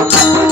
Thank you.